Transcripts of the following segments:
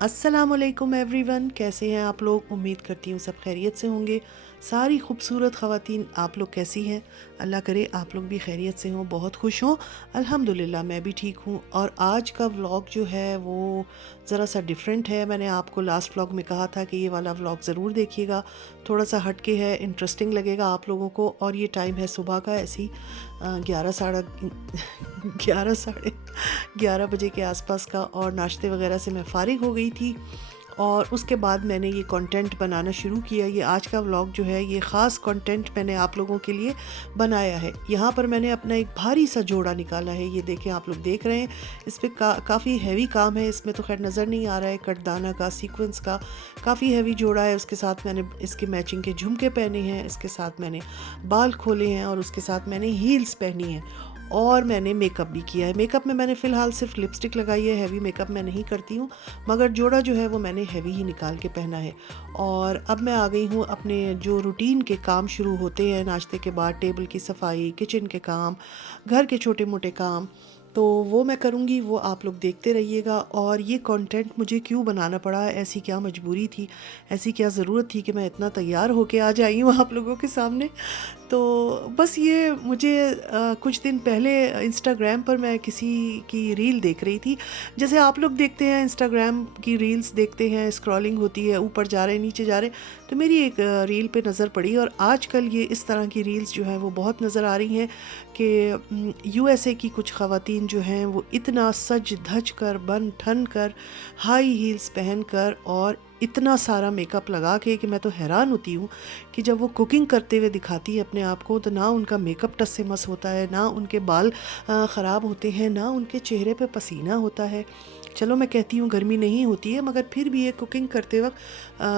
अस्सलामुअलैकुम एवरीवन, कैसे हैं आप लोग। उम्मीद करती हूँ सब खैरियत से होंगे। सारी खूबसूरत ख़वातीन, आप लोग कैसी हैं। अल्लाह करे आप लोग भी खैरियत से हों, बहुत खुश हों। अल्हम्दुलिल्लाह मैं भी ठीक हूँ। और आज का व्लॉग जो है वो ज़रा सा डिफरेंट है। मैंने आपको लास्ट व्लॉग में कहा था कि ये वाला व्लॉग ज़रूर देखिएगा, थोड़ा सा हटके है, इंटरेस्टिंग लगेगा आप लोगों को। और ये टाइम है सुबह का, ऐसी 11 बजे के आसपास का। और नाश्ते वगैरह से मैं फ़ारिग हो गई थी और उसके बाद मैंने ये कंटेंट बनाना शुरू किया। ये आज का व्लॉग जो है ये ख़ास कंटेंट मैंने आप लोगों के लिए बनाया है। यहाँ पर मैंने अपना एक भारी सा जोड़ा निकाला है, ये देखें, आप लोग देख रहे हैं। इस पर काफ़ी हैवी काम है, इसमें तो खैर नज़र नहीं आ रहा है, कटदाना का, सीक्वेंस का काफ़ी हैवी जोड़ा है। उसके साथ मैंने इसके मैचिंग के झुमके पहने हैं, इसके साथ मैंने बाल खोले हैं और उसके साथ मैंने हील्स पहनी हैं। और मैंने मेकअप भी किया है। मेकअप में मैंने फ़िलहाल सिर्फ लिपस्टिक लगाई है, हैवी मेकअप मैं नहीं करती हूँ, मगर जोड़ा जो है वो मैंने हैवी ही निकाल के पहना है। और अब मैं आ गई हूँ अपने जो रूटीन के काम शुरू होते हैं नाश्ते के बाद, टेबल की सफाई, किचन के काम, घर के छोटे मोटे काम, तो वो मैं करूँगी, वो आप लोग देखते रहिएगा। और ये कंटेंट मुझे क्यों बनाना पड़ा, ऐसी क्या मजबूरी थी, ऐसी क्या ज़रूरत थी कि मैं इतना तैयार होके आ जाई हूँ आप लोगों के सामने। तो बस ये मुझे कुछ दिन पहले इंस्टाग्राम पर मैं किसी की रील देख रही थी। जैसे आप लोग देखते हैं इंस्टाग्राम की रील्स, देखते हैं, स्क्रॉलिंग होती है, ऊपर जा रहे नीचे जा रहे, तो मेरी एक रील पे नज़र पड़ी। और आजकल ये इस तरह की रील्स जो हैं वो बहुत नज़र आ रही हैं कि यूएसए की कुछ ख़वातीन जो हैं वो इतना सज धज कर, बन ठन कर, हाई हील्स पहन कर और इतना सारा मेकअप लगा के कि मैं तो हैरान होती हूँ कि जब वो कुकिंग करते हुए दिखाती है अपने आप को, तो ना उनका मेकअप टस से मस होता है, ना उनके बाल ख़राब होते हैं, ना उनके चेहरे पे पसीना होता है। चलो मैं कहती हूँ गर्मी नहीं होती है, मगर फिर भी ये कुकिंग करते वक्त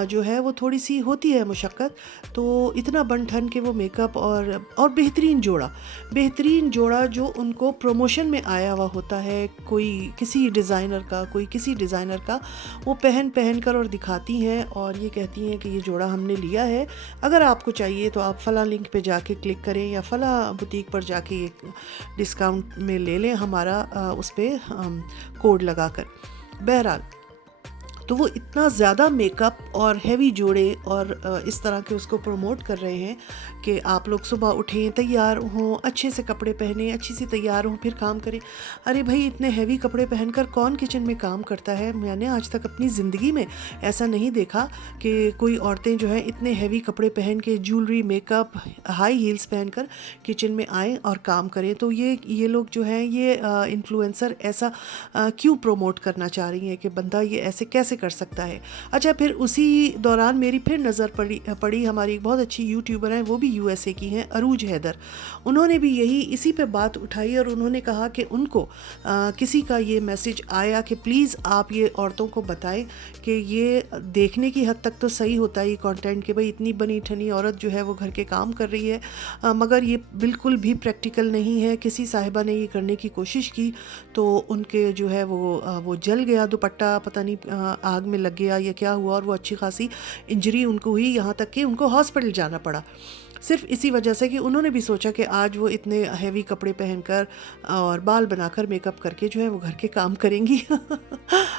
जो है वो थोड़ी सी होती है मुशक्क़त। तो इतना बन ठन के वो मेकअप और बेहतरीन जोड़ा जो उनको प्रमोशन में आया हुआ होता है, कोई किसी डिज़ाइनर का, कोई किसी डिज़ाइनर का, वो पहन पहन कर और दिखाती हैं और ये कहती हैं कि ये जोड़ा हमने लिया है, अगर आपको चाहिए तो आप फ़लाँ लिंक पे जाके क्लिक करें या फ़लाँ बुटीक पर जाके डिस्काउंट में ले लें हमारा उस पर कोड लगा कर। बहरहाल, तो वो इतना ज़्यादा मेकअप और हैवी जोड़े और इस तरह के उसको प्रमोट कर रहे हैं कि आप लोग सुबह उठें, तैयार हों, अच्छे से कपड़े पहने, अच्छी सी तैयार हों, फिर काम करें। अरे भाई, इतने हैवी कपड़े पहनकर कौन किचन में काम करता है। मैंने आज तक अपनी ज़िंदगी में ऐसा नहीं देखा कि कोई औरतें जो हैं इतने हैवी कपड़े पहन के, ज्वेलरी, मेकअप, हाई हील्स पहनकर किचन में आएँ और काम करें। तो ये लोग जो हैं, ये इन्फ्लुएंसर ऐसा क्यों प्रमोट करना चाह रही हैं कि बंदा ये ऐसे कैसे कर सकता है। अच्छा, फिर उसी दौरान मेरी फिर नज़र पड़ी हमारी एक बहुत अच्छी यूट्यूबर हैं, वो भी यूएसए की हैं, अरूज हैदर। उन्होंने भी यही इसी पे बात उठाई और उन्होंने कहा कि उनको किसी का ये मैसेज आया कि प्लीज़ आप ये औरतों को बताएं कि ये देखने की हद तक तो सही होता है ये कंटेंट कि भाई इतनी बनी ठनी औरत जो है वो घर के काम कर रही है, मगर ये बिल्कुल भी प्रैक्टिकल नहीं है। किसी साहिबा ने ये करने की कोशिश की तो उनके जो है वो जल गया दुपट्टा, पता नहीं आग में लग गया या क्या हुआ, और वो अच्छी खासी इंजरी उनको हुई, यहाँ तक कि उनको हॉस्पिटल जाना पड़ा, सिर्फ इसी वजह से कि उन्होंने भी सोचा कि आज वो इतने हैवी कपड़े पहनकर और बाल बनाकर, मेकअप करके जो है वो घर के काम करेंगी।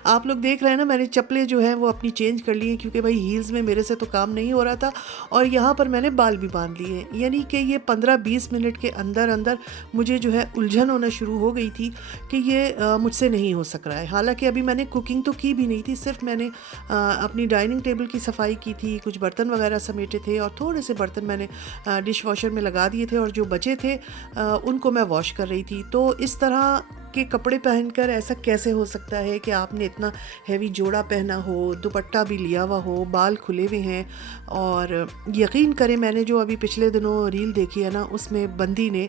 आप लोग देख रहे हैं ना, मैंने चप्पलें जो हैं वो अपनी चेंज कर ली हैं क्योंकि भाई हील्स में मेरे से तो काम नहीं हो रहा था। और यहाँ पर मैंने बाल भी बांध लिए हैं, यानी कि ये 15-20 मिनट के अंदर अंदर मुझे जो है उलझन होना शुरू हो गई थी कि ये मुझसे नहीं हो सक रहा है। हालांकि अभी मैंने कुकिंग तो की भी नहीं थी, सिर्फ मैंने अपनी डाइनिंग टेबल की सफाई की थी, कुछ बर्तन वगैरह समेटे थे और थोड़े से बर्तन मैंने डिश वॉशर में लगा दिए थे और जो बचे थे उनको मैं वॉश कर रही थी। तो इस तरह के कपड़े पहनकर ऐसा कैसे हो सकता है कि आपने इतना हैवी जोड़ा पहना हो, दुपट्टा भी लिया हुआ हो, बाल खुले हुए हैं। और यकीन करें, मैंने जो अभी पिछले दिनों रील देखी है ना, उसमें बंदी ने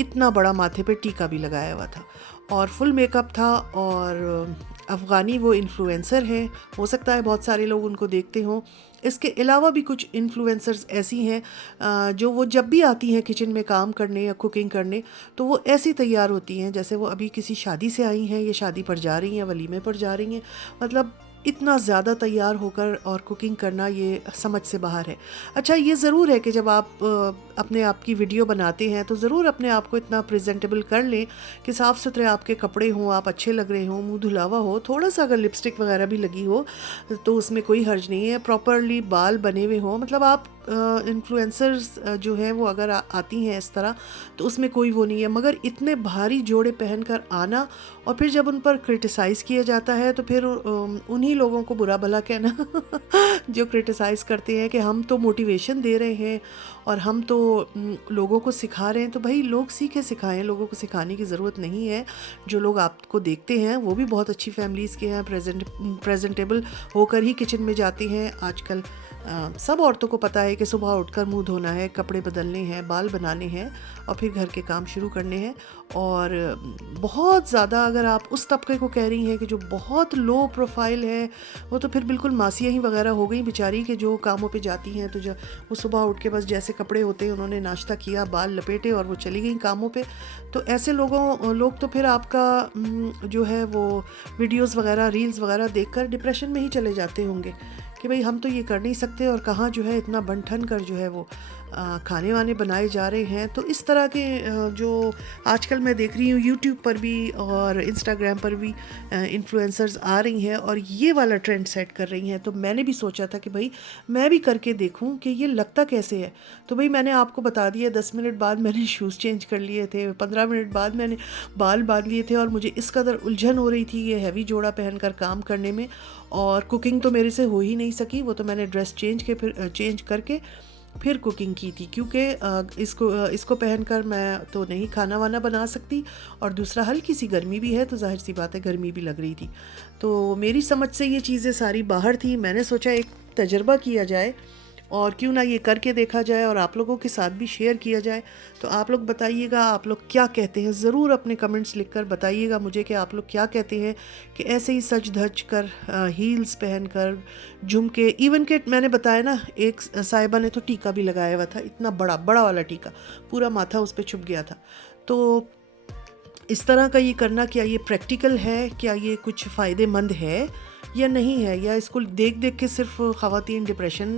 इतना बड़ा माथे पे टीका भी लगाया हुआ था और फुल मेकअप था। और अफ़गानी वो इन्फ्लुएंसर हैं, हो सकता है बहुत सारे लोग उनको देखते हों। इसके अलावा भी कुछ इन्फ्लुएंसर्स ऐसी हैं जो वो जब भी आती हैं किचन में काम करने या कुकिंग करने, तो वो ऐसी तैयार होती हैं जैसे वो अभी किसी शादी से आई हैं, या शादी पर जा रही हैं, वलीमे पर जा रही हैं। मतलब इतना ज़्यादा तैयार होकर और कुकिंग करना ये समझ से बाहर है। अच्छा, ये ज़रूर है कि जब आप अपने आप की वीडियो बनाते हैं तो ज़रूर अपने आप को इतना प्रेजेंटेबल कर लें कि साफ़ सुथरे आपके कपड़े हों, आप अच्छे लग रहे हों, मुंह धुला हुआ हो, थोड़ा सा अगर लिपस्टिक वगैरह भी लगी हो तो उसमें कोई हर्ज नहीं है, प्रॉपरली बाल बने हुए हों, मतलब आप इन्फ्लुएंसर्स जो हैं वो अगर आती हैं इस तरह तो उसमें कोई वो नहीं है, मगर इतने भारी जोड़े पहन कर आना और फिर जब उन पर क्रिटिसाइज़ किया जाता है तो फिर उन्हीं लोगों को बुरा भला कहना जो क्रिटिसाइज़ करते हैं कि हम तो मोटिवेशन दे रहे हैं और हम तो लोगों को सिखा रहे हैं। तो भाई लोग सीखे सिखाएं, लोगों को सिखाने की ज़रूरत नहीं है। जो लोग आपको देखते हैं वो भी बहुत अच्छी फैमिलीज़ के हैं, प्रेजेंटेबल होकर ही किचन में जाते हैं। आजकल सब औरतों को पता है कि सुबह उठकर मुंह धोना है, कपड़े बदलने हैं, बाल बनाने हैं और फिर घर के काम शुरू करने हैं। और बहुत ज़्यादा अगर आप उस तबके को कह रही हैं कि जो बहुत लो प्रोफाइल है, वो तो फिर बिल्कुल मासियाँ ही वगैरह हो गई बेचारी, कि जो कामों पे जाती हैं तो जब वो सुबह उठ के बस जैसे कपड़े होते हैं उन्होंने नाश्ता किया, बाल लपेटे और वो चली गई कामों पे। तो ऐसे लोग तो फिर आपका जो है वो वीडियोस वगैरह, रील्स वगैरह देखकर डिप्रेशन में ही चले जाते होंगे कि भाई हम तो ये कर नहीं सकते और कहाँ जो है इतना बन ठन कर जो है वो खाने वाने बनाए जा रहे हैं। तो इस तरह के जो आजकल मैं देख रही हूँ यूट्यूब पर भी और इंस्टाग्राम पर भी इन्फ्लुएंसर्स आ रही हैं और ये वाला ट्रेंड सेट कर रही हैं। तो मैंने भी सोचा था कि भाई मैं भी करके देखूं कि ये लगता कैसे है। तो भाई मैंने आपको बता दिया, 10 मिनट बाद मैंने शूज़ चेंज कर लिए थे, 15 मिनट बाद मैंने बाल बांध लिए थे और मुझे इस कदर उलझन हो रही थी ये हैवी जोड़ा पहनकर काम करने में। और कुकिंग तो मेरे से हो ही नहीं सकी, वो तो मैंने ड्रेस चेंज करके फिर कुकिंग की थी, क्योंकि इसको पहनकर मैं तो नहीं खाना वाना बना सकती और दूसरा हल्की सी गर्मी भी है तो जाहिर सी बात है गर्मी भी लग रही थी। तो मेरी समझ से ये चीज़ें सारी बाहर थी। मैंने सोचा एक तजर्बा किया जाए और क्यों ना ये करके देखा जाए और आप लोगों के साथ भी शेयर किया जाए। तो आप लोग बताइएगा आप लोग क्या कहते हैं, ज़रूर अपने कमेंट्स लिखकर बताइएगा मुझे कि आप लोग क्या कहते हैं कि ऐसे ही सज धज कर हील्स पहन कर, झुमके, इवन के मैंने बताया ना एक साहिबा ने तो टीका भी लगाया हुआ था, इतना बड़ा बड़ा वाला टीका, पूरा माथा उस पर छुप गया था। तो इस तरह का ये करना, क्या ये प्रैक्टिकल है, क्या ये कुछ फ़ायदेमंद है या नहीं है, या इसको देख देख के सिर्फ ख़वातीन डिप्रेशन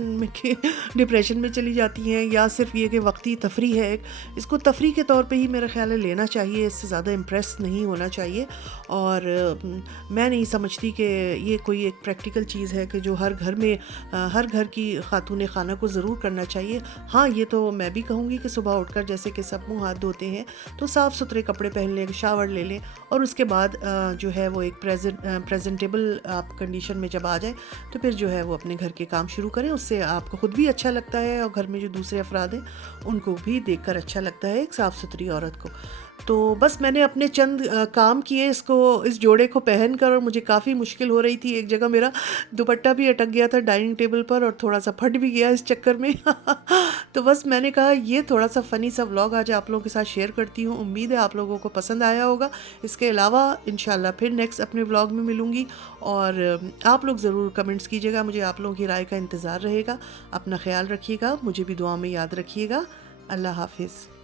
में चली जाती हैं, या सिर्फ ये कि वक्ती तफरी है। इसको तफरी के तौर पे ही मेरा ख़्याल है लेना चाहिए, इससे ज़्यादा इम्प्रेस नहीं होना चाहिए। और मैं नहीं समझती कि ये कोई एक प्रैक्टिकल चीज़ है कि जो हर घर की खातून खाना को ज़रूर करना चाहिए। हाँ, ये तो मैं भी कहूँगी कि सुबह उठकर जैसे कि सब मुँह हाथ धोते हैं तो साफ़ सुथरे कपड़े पहन लें, शावर ले लें और उसके बाद जो है वो एक प्रेजेंटेबल आप कंडीशन में जब आ जाए तो फिर जो है वो अपने घर के काम शुरू करें। उससे आपको ख़ुद भी अच्छा लगता है और घर में जो दूसरे अफराद हैं उनको भी देखकर अच्छा लगता है एक साफ़ सुथरी औरत को। तो बस मैंने अपने चंद काम किए इस जोड़े को पहन कर, और मुझे काफ़ी मुश्किल हो रही थी। एक जगह मेरा दुपट्टा भी अटक गया था डाइनिंग टेबल पर और थोड़ा सा फट भी गया इस चक्कर में तो बस मैंने कहा ये थोड़ा सा फ़नी सा व्लॉग आज आप लोगों के साथ शेयर करती हूँ। उम्मीद है आप लोगों को पसंद आया होगा। इसके अलावा इंशाल्लाह फिर नेक्स्ट अपने व्लॉग में मिलूँगी और आप लोग ज़रूर कमेंट्स कीजिएगा, मुझे आप लोगों की राय का इंतज़ार रहेगा। अपना ख्याल रखिएगा, मुझे भी दुआ में याद रखिएगा। अल्लाह हाफिज़।